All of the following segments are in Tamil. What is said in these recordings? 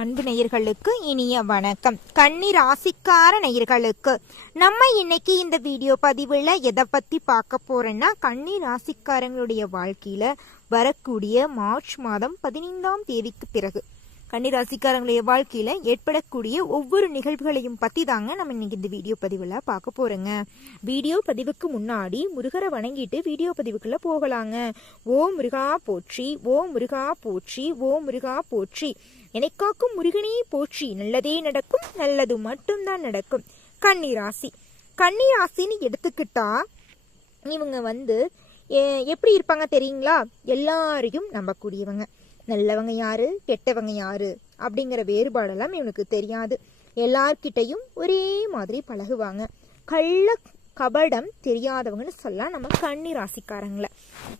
அன்பு நேயர்களுக்கு இனிய வணக்கம். கன்னி ராசிக்கார நேயர்களுக்கு நம்ம இன்னைக்கு இந்த வீடியோ பதிவில் எதை பத்தி பார்க்க போறோம்னா கன்னி ராசிக்காரங்களுடைய வாழ்க்கையில வரக்கூடிய மார்ச் மாதம் பதினைந்தாம் தேதிக்கு பிறகு. கன்னிராசிக்காரங்களுடைய வாழ்க்கையில ஏற்படக்கூடிய ஒவ்வொரு நிகழ்வுகளையும் பத்தி தாங்க நம்ம இன்னைக்கு இந்த வீடியோ பதிவுல பார்க்க போறோங்க. வீடியோ பதிவுக்கு முன்னாடி முருகரை வணங்கிட்டு வீடியோ பதிவுக்குள்ள போகலாங்க. ஓ முருகா போற்றி ஓ முருகா போற்றி ஓ முருகா போற்றி. எனக்காக்கும் முருகனே போற்றி நல்லதே நடக்கும் நல்லது மட்டும்தான் நடக்கும். கன்னிராசி. கன்னிராசின்னு எடுத்துக்கிட்டா இவங்க வந்து எப்படி இருப்பாங்க தெரியுங்களா? எல்லாரையும் நம்பக்கூடியவங்க. நல்லவங்க யாரு? கெட்டவங்க யாரு? அப்படிங்கிற வேறுபாடெல்லாம் இவனுக்கு தெரியாது. எல்லார்கிட்டையும் ஒரே மாதிரி பழகுவாங்க. கள்ள கபடம் தெரியாதவங்கன்னு சொல்லலாம் நம்ம கண்ணி ராசிக்காரங்கள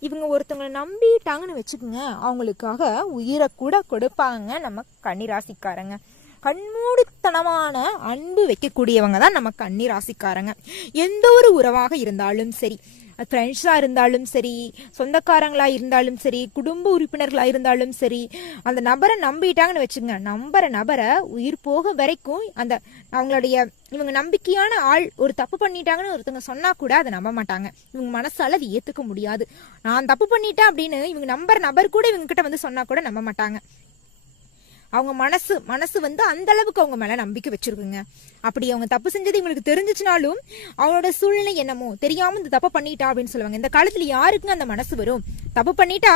இவங்க ஒருத்தவங்களை நம்பிட்டாங்கன்னு வச்சுக்கோங்க அவங்களுக்காக உயிரை கூட கொடுப்பாங்க நம்ம கண்ணி ராசிக்காரங்க கண்மூடித்தனமான அன்பு வைக்கக்கூடியவங்க தான் நம்ம கண்ணி ராசிக்காரங்க எந்த ஒரு உறவாக இருந்தாலும் சரி ஃப்ரெண்ட்ஸாக இருந்தாலும் சரி சொந்தக்காரங்களாக இருந்தாலும் சரி குடும்ப உறுப்பினர்களாக இருந்தாலும் சரி அந்த நபரை நம்பிட்டாங்கன்னு வச்சுங்க நம்புற நபரை உயிர் போக வரைக்கும் அந்த அவங்களுடைய இவங்க நம்பிக்கையான ஆள் ஒரு தப்பு பண்ணிட்டாங்கன்னு ஒருத்தவங்க சொன்னா கூட அதை நம்ப மாட்டாங்க. இவங்க மனசால அதை ஏத்துக்க முடியாது. நான் தப்பு பண்ணிட்டேன் அப்படின்னு இவங்க நம்புற நபர் கூட இவங்க கிட்ட வந்து சொன்னா கூட நம்ப மாட்டாங்க. அவங்க மனசு மனசு வந்து அந்த அளவுக்கு அவங்க மேல நம்பிக்கை வச்சிருக்குங்க. அப்படி அவங்க தப்பு செஞ்சது இவங்களுக்கு தெரிஞ்சிச்சுனாலும் அவங்களோட சூழ்நிலை என்னமோ தெரியாம இந்த தப்பை பண்ணிட்டா அப்படின்னு சொல்லுவாங்க. இந்த காலத்துல யாருக்குங்க அந்த மனசு வரும்? தப்பு பண்ணிட்டா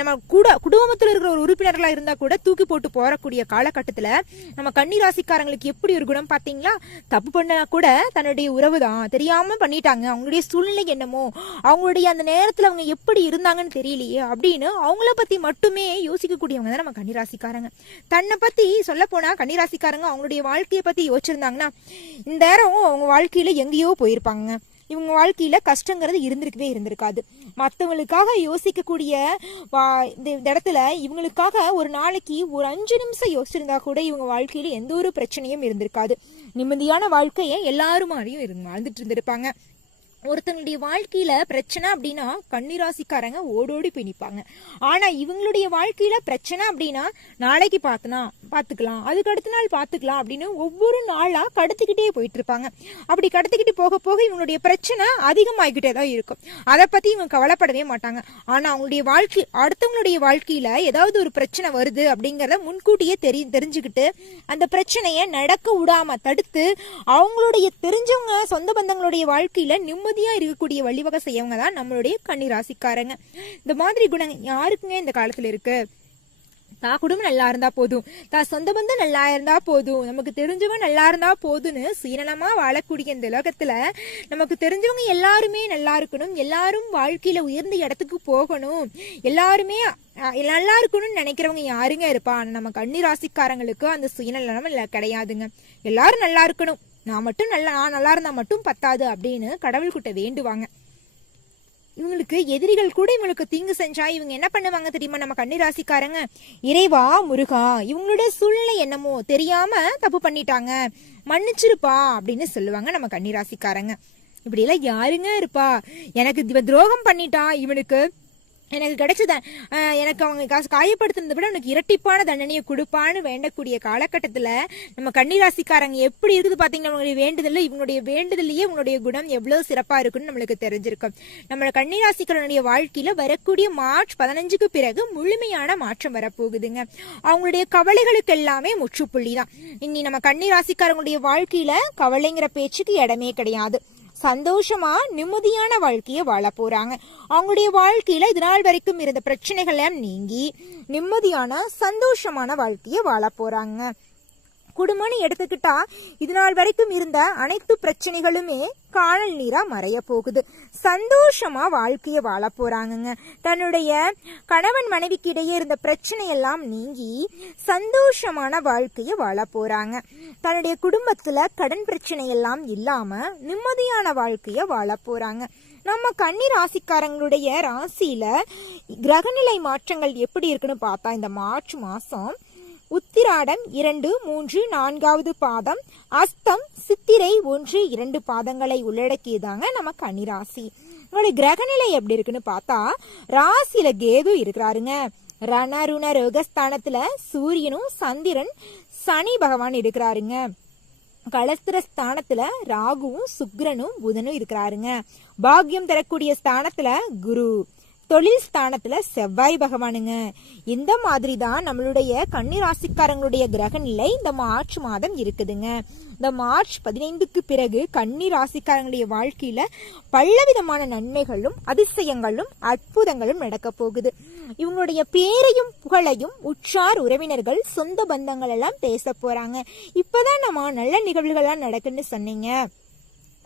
நம்ம கூட குடும்பத்தில் இருக்கிற ஒரு உறுப்பினர்களாக இருந்தால் கூட தூக்கி போட்டு போறக்கூடிய காலகட்டத்தில் நம்ம கன்னிராசிக்காரங்களுக்கு எப்படி ஒரு குணம் பார்த்தீங்களா? தப்பு பண்ணா கூட தன்னுடைய உறவு தான் தெரியாமல் பண்ணிட்டாங்க. அவங்களுடைய சூழ்நிலை என்னமோ அவங்களுடைய அந்த நேரத்தில் அவங்க எப்படி இருந்தாங்கன்னு தெரியலையே அப்படின்னு அவங்கள பற்றி மட்டுமே யோசிக்கக்கூடியவங்க தான் நம்ம கன்னிராசிக்காரங்க. தன்னை பற்றி சொல்ல போனா கன்னிராசிக்காரங்க அவங்களுடைய வாழ்க்கையை பற்றி யோசிச்சிருந்தாங்கன்னா இந்த நேரம் அவங்க வாழ்க்கையில் எங்கேயோ போயிருப்பாங்க. இவங்க வாழ்க்கையில கஷ்டங்கிறது இருந்திருக்கவே இருந்திருக்காது. மற்றவங்களுக்காக யோசிக்கக்கூடிய வா- இந்த இந்த இடத்துல இவங்களுக்காக ஒரு நாளைக்கு ஒரு அஞ்சு நிமிஷம் யோசிச்சிருந்தா கூட இவங்க வாழ்க்கையில எந்த ஒரு பிரச்சனையும் இருந்திருக்காது. நிம்மதியான வாழ்க்கையை எல்லாரும் மாதிரியும் இருந்து வாழ்ந்துட்டு இருந்திருப்பாங்க. ஒருத்தங்களுடைய வாழ்க்கையில பிரச்சனை அப்படின்னா கன்னிராசிக்காரங்க ஓடோடி போய் நிப்பாங்க. ஆனா இவங்களுடைய வாழ்க்கையில பிரச்சனை அப்படின்னா நாளைக்கு பார்த்தனா பார்த்துக்கலாம் அதுக்கு அடுத்த நாள் பார்த்துக்கலாம் அப்படின்னு ஒவ்வொரு நாளா கடத்திக்கிட்டே போயிட்டு இருப்பாங்க அப்படி கடத்திக்கிட்டு போக போக இவங்களுடைய பிரச்சனை அதிகமாகிக்கிட்டே தான் இருக்கும். அதை பத்தி இவங்க கவலைப்படவே மாட்டாங்க. ஆனா அவங்களுடைய வாழ்க்கை அடுத்தவங்களுடைய வாழ்க்கையில ஏதாவது ஒரு பிரச்சனை வருது அப்படிங்கறத முன்கூட்டியே தெரி தெரிஞ்சுக்கிட்டு அந்த பிரச்சனையை நடக்க விடாம தடுத்து அவங்களுடைய தெரிஞ்சவங்க சொந்த பந்தங்களுடைய வாழ்க்கையில நிம்மதியா இருக்கக்கூடிய வழிவகை செய்யவங்க தான் நம்மளுடைய கன்னி ராசிக்காரங்க இந்த மாதிரி குணங்க யாருக்குங்க இந்த காலத்துல இருக்கு? தான் குடும்பம் நல்லா இருந்தா போதும். தான் சொந்த பந்தம் நல்லா இருந்தா போதும். நமக்கு தெரிஞ்சவங்க நல்லா இருந்தா போதும்னு சுயநலமா வாழக்கூடிய இந்த உலகத்துல நமக்கு தெரிஞ்சவங்க எல்லாருமே நல்லா இருக்கணும். எல்லாரும் வாழ்க்கையில உயர்ந்த இடத்துக்கு போகணும். எல்லாருமே நல்லா இருக்கணும்னு நினைக்கிறவங்க யாருங்க இருப்பா? நம்ம கன்னி ராசிக்காரங்களுக்கு அந்த சுயநலம் கிடையாதுங்க. எல்லாரும் நல்லா இருக்கணும். நான் மட்டும் நல்லா நான் நல்லா இருந்தா மட்டும் பத்தாது அப்படின்னு கடவுள்கிட்ட வேண்டுவாங்க. இவங்களுக்கு எதிரிகள் கூட இவங்களுக்கு தீங்கு செஞ்சா இவங்க என்ன பண்ணுவாங்க தெரியுமா? நம்ம கன்னிராசிக்காரங்க இறைவா முருகா இவங்களோட சூழ்நிலை என்னமோ தெரியாம தப்பு பண்ணிட்டாங்க. மன்னிச்சிருப்பா அப்படின்னு சொல்லுவாங்க நம்ம கன்னிராசிக்காரங்க. இப்படி எல்லாம் யாருங்க இருப்பா? எனக்கு இவன் துரோகம் பண்ணிட்டா இவனுக்கு எனக்கு கிடைச்சத எனக்கு அவங்க காசு காயப்படுத்துனதை விட எனக்கு இரட்டிப்பான தண்டனையை கொடுப்பான்னு வேண்டக்கூடிய காலகட்டத்தில் நம்ம கன்னிராசிக்காரங்க எப்படி இருக்குது பார்த்தீங்கன்னா அவங்களுடைய வேண்டுதல் இவங்களுடைய வேண்டுதலையே உங்களுடைய குணம் எவ்வளோ சிறப்பாக இருக்குன்னு நம்மளுக்கு தெரிஞ்சிருக்கும். நம்ம கன்னிராசிக்காரனுடைய வாழ்க்கையில் வரக்கூடிய மார்ச் பதினஞ்சுக்கு பிறகு முழுமையான மாற்றம் வரப்போகுதுங்க. அவங்களுடைய கவலைகளுக்கு எல்லாமே முற்றுப்புள்ளி தான் இனி நம்ம கன்னிராசிக்காரங்களுடைய வாழ்க்கையில் கவலைங்கிற பேச்சுக்கு இடமே கிடையாது. சந்தோஷமா நிம்மதியான வாழ்க்கையை வாழ போறாங்க. அவங்களுடைய வாழ்க்கையில இது நாள் வரைக்கும் இருந்த பிரச்சனைகள் எல்லாம் நீங்கி நிம்மதியான சந்தோஷமான வாழ்க்கையை வாழ போறாங்க. குடும்பம்னு எடுத்துக்கிட்டா இது நாள் வரைக்கும் இருந்த அனைத்து பிரச்சனைகளுமே காணல் நீரா மறைய போகுது. சந்தோஷமா வாழ்க்கையை வாழ போறாங்கங்க. தன்னுடைய கணவன் மனைவிக்கு இடையே இருந்த பிரச்சனையெல்லாம் நீங்கி சந்தோஷமான வாழ்க்கையை வாழ போறாங்க. தன்னுடைய குடும்பத்துல கடன் பிரச்சனை எல்லாம் இல்லாம நிம்மதியான வாழ்க்கையை வாழ போறாங்க. நம்ம கன்னி ராசிக்காரங்களுடைய ராசியில கிரகநிலை மாற்றங்கள் எப்படி இருக்குன்னு பார்த்தா இந்த மார்ச் மாசம் உத்திராடம் இரண்டு மூன்று நான்காவது பாதம். அஸ்தம் சித்திரை ஒன்று இரண்டு பாதங்களை உள்ளடக்கியதாங்க நம்ம கன்னிராசி. உங்களுடைய கிரகநிலை எப்படி இருக்குன்னு பார்த்தா ராசியில கேது இருக்கிறாருங்க. ரணருண ரோகஸ்தானத்துல சூரியனும் சந்திரன் சனி பகவான் இருக்கிறாருங்க. கலஸ்திர ஸ்தானத்துல ராகுவும் சுக்ரனும் புதனும் இருக்கிறாருங்க. பாக்யம் தரக்கூடிய ஸ்தானத்துல குரு. தொழில் ஸ்தானத்துல செவ்வாய் பகவானுங்க. இந்த மாதிரி தான் நம்மளுடைய கன்னி ராசிக்காரங்களுடைய கிரக நிலை இந்த மார்ச் மாதம் இருக்குதுங்க. இந்த மார்ச் பதினைந்துக்கு பிறகு கன்னி ராசிக்காரங்களுடைய வாழ்க்கையில பலவிதமான நன்மைகளும் அதிசயங்களும் அற்புதங்களும் நடக்க போகுது. இவங்களுடைய பேரையும் புகழையும் உற்றார் உறவினர்கள் சொந்த பந்தங்கள் எல்லாம் பேச போறாங்க. இப்பதான் நம்ம நல்ல நிகழ்வுகள்லாம் நடக்குன்னு சொன்னீங்க.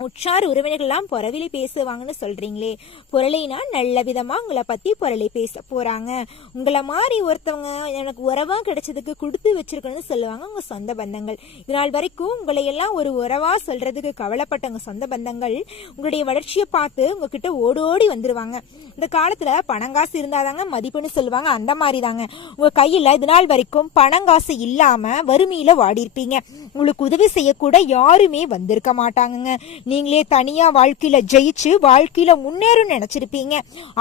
உற்றார் உறவினர்கள்லாம் புறவிலை பேசுவாங்கன்னு சொல்றீங்களே. புரளைனா நல்ல விதமா உங்களை பத்தி புரளை பேச போறாங்க. உங்களை மாதிரி ஒருத்தவங்க எனக்கு உறவா கிடைச்சதுக்கு கொடுத்து வச்சிருக்கணும்னு சொல்லுவாங்க உங்க சொந்த பந்தங்கள். இதனால் வரைக்கும் உங்களை எல்லாம் ஒரு உறவா சொல்றதுக்கு கவலைப்பட்டவங்க சொந்த பந்தங்கள் உங்களுடைய வளர்ச்சியை பார்த்து உங்ககிட்ட ஓடோடி வந்துருவாங்க. இந்த காலத்துல பணங்காசு இருந்தாதாங்க மதிப்புன்னு சொல்லுவாங்க. அந்த மாதிரி தாங்க உங்க கையில இது நாள் வரைக்கும் பணங்காசு இல்லாம வறுமையில வாடி இருப்பீங்க உங்களுக்கு உதவி செய்யக்கூட யாருமே வந்திருக்க மாட்டாங்கங்க. நீங்களே தனியா வாழ்க்கையில ஜெயிச்சு வாழ்க்கையில முன்னேறும் நினைச்சிருப்பீங்க.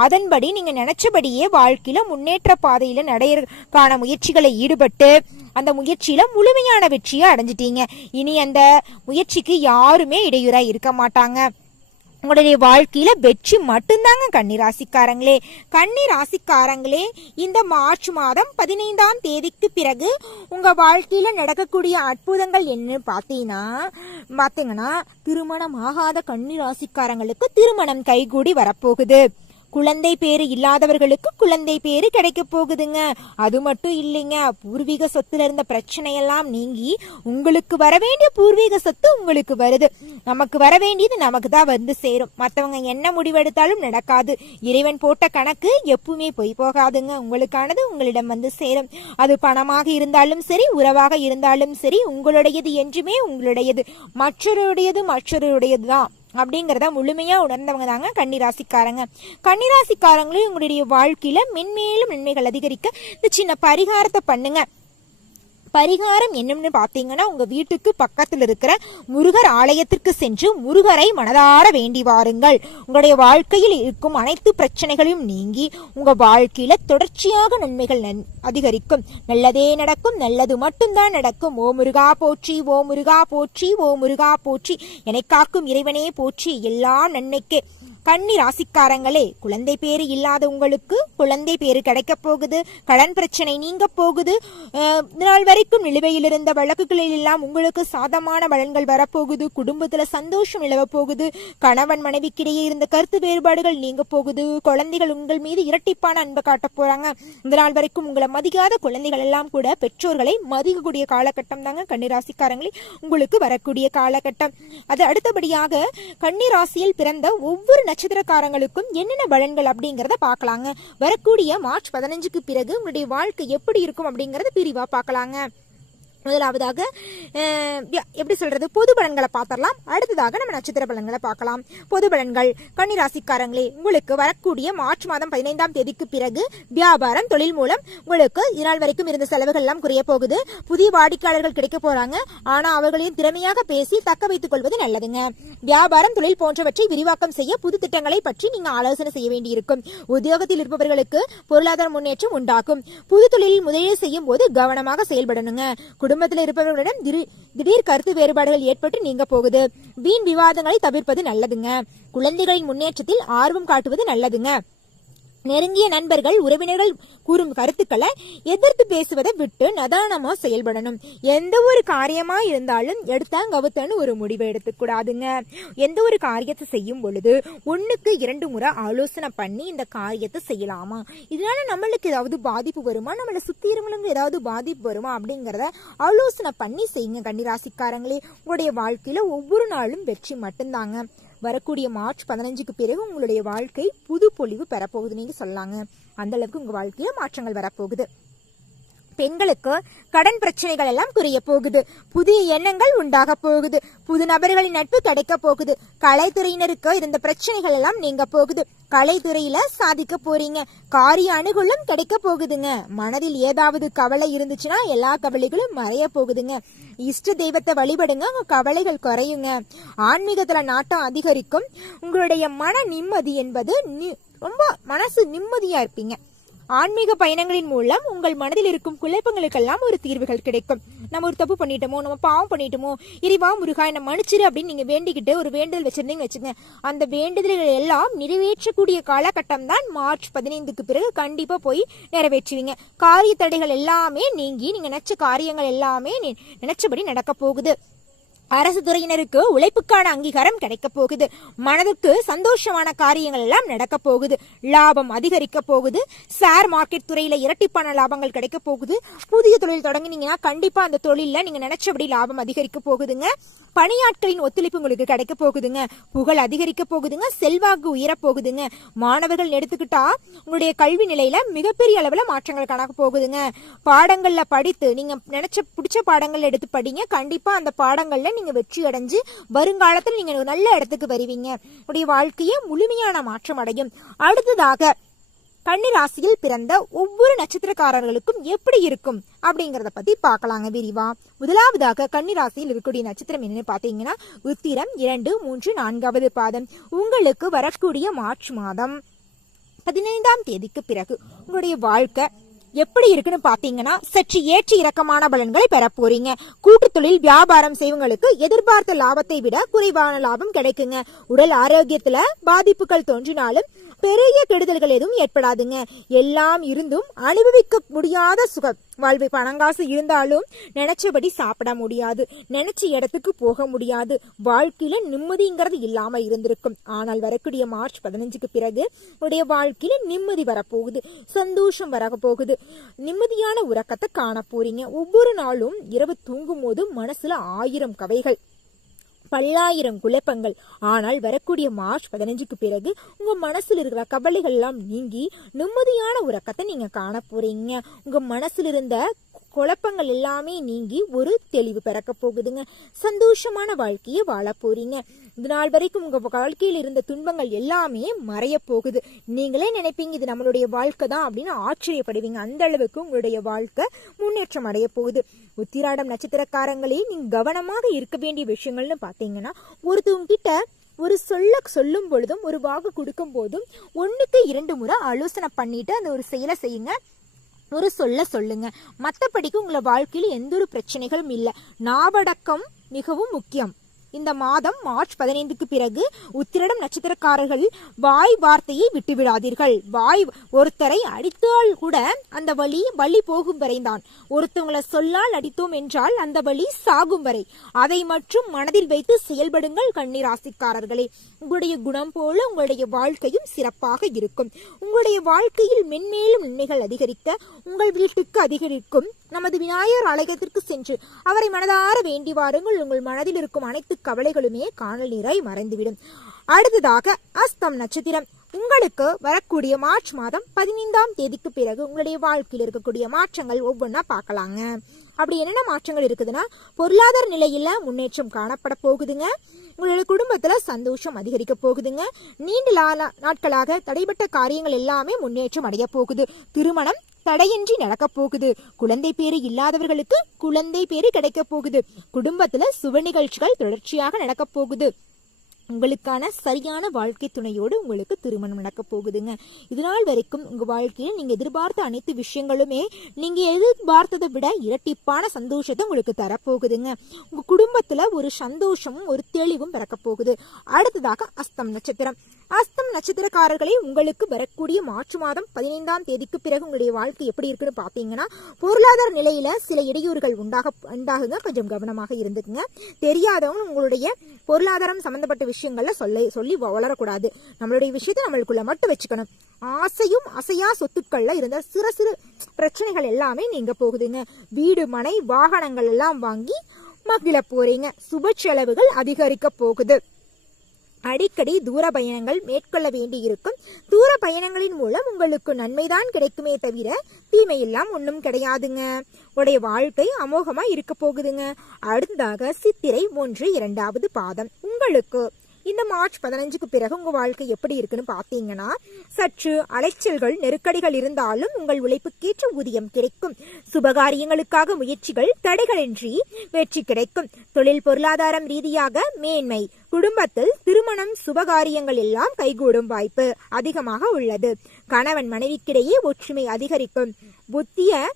அதன்படி நீங்க நினைச்சபடியே வாழ்க்கையில முன்னேற்ற பாதையில நடையற்கான முயற்சிகளை ஈடுபட்டு அந்த முயற்சியில முழுமையான வெற்றியை அடைஞ்சிட்டீங்க. இனி அந்த முயற்சிக்கு யாருமே இடையூறா இருக்க மாட்டாங்க. உங்களுடைய வாழ்க்கையில வெற்றி மட்டும்தாங்க கன்னி ராசிக்காரங்களே கன்னி ராசிக்காரங்களே இந்த மார்ச் மாதம் பதினைந்தாம் தேதிக்கு பிறகு உங்க வாழ்க்கையில நடக்கக்கூடிய அற்புதங்கள் என்னன்னு பார்த்தீங்கன்னா பார்த்தீங்கன்னா திருமணம் ஆகாத கன்னி ராசிக்காரங்களுக்கு திருமணம் கைகூடி வரப்போகுது. குழந்தை பேரு இல்லாதவர்களுக்கு குழந்தை பேரு கிடைக்க போகுதுங்க. அது மட்டும் இல்லைங்க பூர்வீக சொத்துல இருந்த பிரச்சனையெல்லாம் நீங்கி உங்களுக்கு வர வேண்டிய பூர்வீக சொத்து உங்களுக்கு வருது. நமக்கு வர வேண்டியது நமக்கு தான் வந்து சேரும். மற்றவங்க என்ன முடிவெடுத்தாலும் நடக்காது. இறைவன் போட்ட கணக்கு எப்பவுமே போய் போகாதுங்க. உங்களுக்கானது உங்களிடம் வந்து சேரும். அது பணமாக இருந்தாலும் சரி உறவாக இருந்தாலும் சரி உங்களுடையது என்றுமே உங்களுடையது. மற்றொருடையது மற்றொருடையது தான். அப்படிங்கிறத முழுமையாக உணர்ந்தவங்க தாங்க கன்னிராசிக்காரங்க. கன்னிராசிக்காரங்களும் உங்களுடைய வாழ்க்கையில் மென்மேலும் நன்மைகள் அதிகரிக்க இந்த சின்ன பரிகாரத்தை பண்ணுங்கள் பரிகாரம் என்னன்னு பார்த்தீங்கன்னா உங்கள் வீட்டுக்கு பக்கத்தில் இருக்கிற முருகர் ஆலயத்திற்கு சென்று முருகரை மனதார வேண்டி வாருங்கள். உங்களுடைய வாழ்க்கையில் இருக்கும் அனைத்து பிரச்சனைகளையும் நீங்கி உங்கள் வாழ்க்கையில் தொடர்ச்சியாக நன்மைகள் நன்- அதிகரிக்கும். நல்லதே நடக்கும் நல்லது மட்டும்தான் நடக்கும். ஓ முருகா போற்றி ஓ முருகா போற்றி ஓ முருகா போற்றி. என்னை காக்கும் இறைவனே போற்றி எல்லா நன்மைக்கே. கன்னி ராசிக்காரங்களே குழந்தை பேரு இல்லாத உங்களுக்கு குழந்தை பேரு கிடைக்க போகுது கடன் பிரச்சனை நீங்க போகுது. நாள் வரைக்கும் நிலுவையில் இருந்த வழக்குகளில் எல்லாம் உங்களுக்கு சாதமான பலன்கள் வரப்போகுது குடும்பத்துல சந்தோஷம் நிலவ போகுது கணவன் மனைவிக்கிடையே இருந்த கருத்து வேறுபாடுகள் நீங்க போகுது குழந்தைகள் உங்கள் மீது இரட்டிப்பான அன்பை காட்ட போறாங்க. இந்த நாள் வரைக்கும் உங்களை மதிக்காத குழந்தைகள் எல்லாம் கூட பெற்றோர்களை மதிக்கக்கூடிய காலகட்டம் தாங்க கன்னிராசிக்காரங்களே உங்களுக்கு வரக்கூடிய காலகட்டம். அது அடுத்தபடியாக கன்னிராசியில் பிறந்த ஒவ்வொரு நட்சத்திரக்காரங்களுக்கும் என்னென்ன பலன்கள் அப்படிங்கிறத பார்க்கலாங்க. வரக்கூடிய மார்ச் பதினஞ்சுக்கு பிறகு உங்களுடைய வாழ்க்கை எப்படி இருக்கும் அப்படிங்கறத பிரிவா பார்க்கலாங்க. முதலாவதாக எப்படி சொல்றது பொது பலன்களை பார்த்தரலாம் அடுத்ததாக நம்ம நட்சத்திர பலன்களை பார்க்கலாம். பொது பலன்கள் கன்னிராசிக்காரங்களே உங்களுக்கு வரக்கூடிய மார்ச் மாதம் பதினைந்தாம் தேதிக்கு பிறகு வியாபாரம் தொழில் மூலம் உங்களுக்கு இதனால் வரைக்கும் இருந்த செலவுகள் எல்லாம் குறைய போகுது. புதிய வாடிக்கையாளர்கள் கிடைக்க போறாங்க. ஆனா அவர்களையும் திறமையாக பேசி தக்க வைத்துக் கொள்வது நல்லதுங்க. வியாபாரம் தொழில் போன்றவற்றை விரிவாக்கம் செய்ய புது திட்டங்களை பற்றி நீங்க ஆலோசனை செய்ய வேண்டியிருக்கும். உத்தியோகத்தில் இருப்பவர்களுக்கு பொருளாதார முன்னேற்றம் உண்டாகும். புது தொழிலில் முதலீடு செய்யும் போது கவனமாக செயல்படணுங்க. குடும்பத்தில் இருப்பவர்களிடம் திடீர் திடீர் கருத்து வேறுபாடுகள் ஏற்பட்டு நீங்க போகுது. வீண் விவாதங்களை தவிர்ப்பது நல்லதுங்க. குழந்தைகளின் முன்னேற்றத்தில் ஆர்வம் காட்டுவது நல்லதுங்க. நெருங்கிய நண்பர்கள் உறவினர்கள் கூறும் கருத்துக்களை எதிர்த்து பேசுவதை விட்டு நதானமாக செயல்படணும். எந்த ஒரு காரியமா இருந்தாலும் எடுத்தாங்க கவுத்தன்னு ஒரு முடிவை எடுத்துக்கூடாதுங்க எந்த ஒரு காரியத்தை செய்யும் பொழுது ஒண்ணுக்கு இரண்டு முறை ஆலோசனை பண்ணி இந்த காரியத்தை செய்யலாமா? இதனால நம்மளுக்கு ஏதாவது பாதிப்பு வருமா? நம்மளை சுத்தி இருவங்களுக்கு ஏதாவது பாதிப்பு வருமா அப்படிங்கிறத ஆலோசனை பண்ணி செய்யுங்க கன்னிராசிக்காரங்களே. உங்களுடைய வாழ்க்கையில ஒவ்வொரு நாளும் வெற்றி மட்டும்தாங்க. வரக்கூடிய மார்ச் பதினஞ்சுக்கு பிறகு உங்களுடைய வாழ்க்கை புது பொலிவு பெறப்போகுது நீங்க சொல்லலாங்க அந்த அளவுக்கு உங்க வாழ்க்கையில மாற்றங்கள் வரப்போகுது. பெண்களுக்கு கடன் பிரச்சனைகள் எல்லாம் குறைய போகுது. புதிய எண்ணங்கள் உண்டாக போகுது. புது நபர்களின் நட்பு கிடைக்க போகுது. கலைத்துறையினருக்கு இருந்த பிரச்சனைகள் எல்லாம் நீங்க போகுது. கலைத்துறையில சாதிக்க போறீங்க. காரிய அணுகுலும் கிடைக்க போகுதுங்க. மனதில் ஏதாவது கவலை இருந்துச்சுன்னா எல்லா கவலைகளும் மறைய போகுதுங்க. இஷ்ட தெய்வத்தை வழிபடுங்க. உங்க கவலைகள் குறையுங்க. ஆன்மீகத்துல நாட்டம் அதிகரிக்கும். உங்களுடைய மன நிம்மதி என்பது நி- ரொம்ப மனசு நிம்மதியா இருப்பீங்க. ஆன்மீக பயணங்களின் மூலம் உங்கள் மனதில் இருக்கும் குழப்பங்களுக்கெல்லாம் ஒரு தீர்வுகள் கிடைக்கும். நம்ம ஒரு தப்பு பண்ணிட்டோமோ நம்ம பாவம் பண்ணிட்டோமோ இறைவா முருகா என்ன மன்னிச்சிரு அப்படின்னு நீங்க வேண்டிக்கிட்டு ஒரு வேண்டுதல் வச்சிருந்தீங்க வச்சுங்க அந்த வேண்டுதல்கள் எல்லாம் நிறைவேற்றக்கூடிய காலகட்டம் தான் மார்ச் பதினைந்துக்கு பிறகு கண்டிப்பா போய் நிறைவேற்றுவீங்க. காரிய தடைகள் எல்லாமே நீங்கி நீங்க நினைச்ச காரியங்கள் எல்லாமே நி- நினைச்சபடி நடக்க போகுது. அரசு துறையினருக்கு உழைப்புக்கான அங்கீகாரம் கிடைக்க போகுது. மனதுக்கு சந்தோஷமான காரியங்கள் எல்லாம் நடக்க போகுது. லாபம் அதிகரிக்க போகுது. ஷேர் மார்க்கெட் துறையில இரட்டிப்பான லாபங்கள் கிடைக்க போகுது. புதிய தொழில் தொடங்குனீங்கன்னா கண்டிப்பா அந்த தொழில நீங்க நினைச்சபடி லாபம் அதிகரிக்க போகுதுங்க. பணியாட்களின் ஒத்துழைப்பு உங்களுக்கு கிடைக்க போகுதுங்க. புகழ் அதிகரிக்க போகுதுங்க. செல்வாக்கு உயர போகுதுங்க. மாணவர்கள் எடுத்துக்கிட்டா உங்களுடைய கல்வி நிலையில மிகப்பெரிய அளவுல மாற்றங்கள் கணக்கு போகுதுங்க. பாடங்கள்ல படித்து நீங்க நினைச்ச பிடிச்ச பாடங்கள் எடுத்து படிங்க. கண்டிப்பா அந்த பாடங்கள்ல நீங்க வெற்றி அடைஞ்சு வருங்காலத்தில் நீங்க ஒரு நல்ல இடத்துக்கு வருவீங்க. உடைய வாழ்க்கையே முழுமையான மாற்றம் அடையும். அடுத்ததாக கன்னிராசியில் பிறந்த ஒவ்வொரு நட்சத்திரக்காரர்களுக்கும் எப்படி இருக்கும் அப்படிங்கறத பத்தி பார்க்கலாங்க விரிவா. முதலாவதாக கன்னிராசியில் இருக்கக்கூடிய நட்சத்திரம் என்னன்னு பாத்தீங்கன்னா உத்திரம் இரண்டு மூன்று நான்காவது பாதம். உங்களுக்கு வரக்கூடிய மார்ச் மாதம் பதினைந்தாம் தேதிக்கு பிறகு உங்களுடைய வாழ்க்கை எப்படி இருக்குன்னு பாத்தீங்கன்னா சற்று ஏற்ற இறக்கமான பலன்களை பெற போறீங்க. கூட்டு தொழில் வியாபாரம் செய்வங்களுக்கு எதிர்பார்த்த லாபத்தை விட குறைவான லாபம் கிடைக்குங்க. உடல் ஆரோக்கியத்துல பாதிப்புகள் தோன்றினாலும் பெரிய கெடுதல்கள் எதுவும் ஏற்படாதுங்க. எல்லாம் இருந்தும் அனுபவிக்க முடியாத சுகம். வாழ்வு பணங்காசு இருந்தாலும் நினைச்சபடி சாப்பிட முடியாது. நினைச்ச இடத்துக்கு போக முடியாது. வாழ்க்கையில நிம்மதிங்கிறது இல்லாம இருந்திருக்கும். ஆனால் வரக்கூடிய மார்ச் பதினஞ்சுக்கு பிறகு உடைய வாழ்க்கையில நிம்மதி வரப்போகுது. சந்தோஷம் வரப்போகுது. நிம்மதியான உறக்கத்தை காண போறீங்க ஒவ்வொரு நாளும் இரவு தூங்கும் போது மனசுல ஆயிரம் கவைகள் பல்லாயிரம் குழப்பங்கள். ஆனால் வரக்கூடிய மார்ச் பதினஞ்சுக்கு பிறகு உங்க மனசுல இருக்கிற கவலைகள் எல்லாம் நீங்கி நிம்மதியான உறக்கத்தை நீங்க காண போறீங்க உங்க மனசுல இருந்த குழப்பங்கள் எல்லாமே நீங்கி ஒரு தெளிவு பிறக்க போகுதுங்க. சந்தோஷமான வாழ்க்கையை வாழ போறீங்க. இது நாள் வரைக்கும் உங்க வாழ்க்கையில் இருந்த துன்பங்கள் எல்லாமே மறைய போகுது. நீங்களே நினைப்பீங்க இது நம்மளுடைய வாழ்க்கை தான் அப்படின்னு ஆச்சரியப்படுவீங்க. அந்த அளவுக்கு உங்களுடைய வாழ்க்கை முன்னேற்றம் அடைய போகுது. உத்திராடம் நட்சத்திரக்காரங்களே நீங்க கவனமாக இருக்க வேண்டிய விஷயங்கள்னு பாத்தீங்கன்னா ஒருத்தவங்க கிட்ட ஒரு சொல்ல சொல்லும் பொழுதும் ஒரு வாக்கு கொடுக்கும் போதும் ஒன்றுக்கு இரண்டு முறை ஆலோசனை பண்ணிட்டு அந்த ஒரு செயலை செய்யுங்க. ஒரு சொல்ல சொல்லுங்க. மற்றபடிக்கு உங்களை வாழ்க்கையில் எந்த ஒரு பிரச்சனைகளும் இல்லை. நாவடக்கம் மிகவும் முக்கியம். இந்த மாதம் மார்ச் பதினைந்துக்கு பிறகு உத்திரடம் நட்சத்திரக்காரர்கள் வாய் வார்த்தையை விட்டுவிடாதீர்கள். வாய் ஒருத்தரை அடித்தால் கூட அந்த வழி வழி போகும் வரைதான் ஒருத்தவங்களை சொல்லால் அடித்தோம் என்றால் அந்த வழி சாகும் வரை. அதை மற்றும் மனதில் வைத்து செயல்படுங்கள் கன்னிராசிக்காரர்களே. உங்களுடைய குணம் போல உங்களுடைய வாழ்க்கையும் சிறப்பாக இருக்கும். உங்களுடைய வாழ்க்கையில் மென்மேலும் நன்மைகள் அதிகரிக்க உங்கள் வீட்டுக்கு அதிகரிக்கும் நமது விநாயகர் ஆலயத்திற்கு சென்று அவரை மனதார வேண்டி வாருங்கள். உங்கள் மனதில் இருக்கும் அனைத்து கவலைகளுமே காணல் நீரை மறைந்துவிடும். அடுத்ததாக அஸ்தம் நட்சத்திரம். உங்களுக்கு வரக்கூடிய மார்ச் மாதம் பதினைந்தாம் தேதிக்கு பிறகு உங்களுடைய வாழ்க்கையில் இருக்கக்கூடிய மாற்றங்கள் ஒவ்வொன்றா பார்க்கலாங்க. அப்படி என்னென்ன மாற்றங்கள் இருக்குதுன்னா பொருளாதார நிலையில் முன்னேற்றம் காணப்பட போகுதுங்க. உங்களுடைய குடும்பத்தில் சந்தோஷம் அதிகரிக்க போகுதுங்க. நீண்ட நாட்களாக தடைப்பட்ட காரியங்கள் எல்லாமே முன்னேற்றம் அடைய போகுது. திருமணம் தடையின்றி நடக்க போகுது. குழந்தை பேரு இல்லாதவர்களுக்கு குழந்தை பேரு கிடைக்க போகுது. குடும்பத்துல சுப நிகழ்ச்சிகள் தொடர்ச்சியாக நடக்க போகுது. உங்களுக்கான சரியான வாழ்க்கை துணையோடு உங்களுக்கு திருமணம் நடக்க போகுதுங்க. இது நாள் வரைக்கும் உங்க வாழ்க்கையில் நீங்க எதிர்பார்த்த அனைத்து விஷயங்களுமே நீங்க எதிர்பார்த்ததை விட இரட்டிப்பான சந்தோஷத்தை உங்களுக்கு தரப்போகுதுங்க. உங்க குடும்பத்துல ஒரு சந்தோஷமும் ஒரு தெளிவும் பிறக்க போகுது. அடுத்ததாக அஸ்தம் நட்சத்திரம். அஸ்தம் நட்சத்திரக்காரர்களே உங்களுக்கு வரக்கூடிய மார்ச் மாதம் பதினைந்தாம் தேதிக்கு பிறகு உங்களுடைய வாழ்க்கை எப்படி இருக்குன்னு பார்த்தீங்கன்னா பொருளாதார நிலையில சில இடையூறுகள் உண்டாக உண்டாகுங்க. கொஞ்சம் கவனமாக இருந்துக்குங்க. தெரியாதவங்க உங்களுடைய பொருளாதாரம் சம்பந்தப்பட்ட விஷயங்கள்ல சொல்ல சொல்லி வளரக்கூடாது. நம்மளுடைய விஷயத்தை நம்மளுக்குள்ள மட்டும் வச்சுக்கணும். ஆசையும் அசையா சொத்துக்கள்ல இருந்த சிறு சிறு பிரச்சனைகள் எல்லாமே நீங்க போகுதுங்க. வீடு மனை வாகனங்கள் எல்லாம் வாங்கி மகிழ போறீங்க. சுப செலவுகள் அதிகரிக்க போகுது. அடிக்கடி தூர பயணங்கள் மேற்கொள்ள வேண்டியிருக்கும் தூர பயணங்களின் மூலம் உங்களுக்கு நன்மைதான் கிடைக்குமே தவிர தீமையெல்லாம் ஒன்றும் கிடையாதுங்க. உடைய வாழ்க்கை அமோகமா இருக்க போகுதுங்க. அடுத்ததாக சித்திரை ஒன்று இரண்டாவது பாதம். உங்களுக்கு இந்த மார்ச் பதினஞ்சுக்கு பிறகு உங்க வாழ்க்கை எப்படி இருக்குன்னு பாத்தீங்கன்னா சற்று அலைச்சல்கள் நெருக்கடிகள் இருந்தாலும் உங்கள் உழைப்புக்கேற்ற ஊதியம் கிடைக்கும். சுபகாரியங்களுக்காக முயற்சிகள் தடைகளின்றி வெற்றி கிடைக்கும். தொழில் பொருளாதாரம் ரீதியாக மேன்மை குடும்பத்தில் திருமணம் சுபகாரியங்கள் எல்லாம் கைகூடும் வாய்ப்பு அதிகமாக உள்ளது. கணவன் மனைவிக்கிடையே ஒற்றுமை அதிகரிக்கும். புத்திய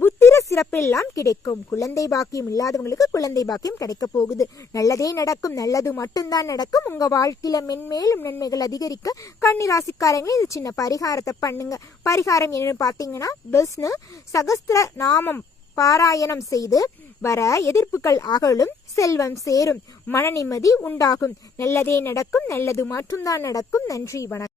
புத்திர சிறப்பெல்லாம் கிடைக்கும் குழந்தை பாக்கியம் இல்லாதவங்களுக்கு குழந்தை பாக்கியம் கிடைக்க போகுது நல்லதே நடக்கும் நல்லது மட்டும்தான் நடக்கும் உங்க வாழ்க்கையில மென்மேலும் நன்மைகள் அதிகரிக்க கன்னிராசிக்காரங்க இது சின்ன பரிகாரத்தை பண்ணுங்க பரிகாரம் என்னன்னு பாத்தீங்கன்னா விஷ்ணு சகஸ்திர நாமம் பாராயணம் செய்து வர எதிர்ப்புகள் அகலும் செல்வம் சேரும் மன நிம்மதி உண்டாகும் நல்லதே நடக்கும் நல்லது மட்டும்தான் நடக்கும் நன்றி வணக்கம்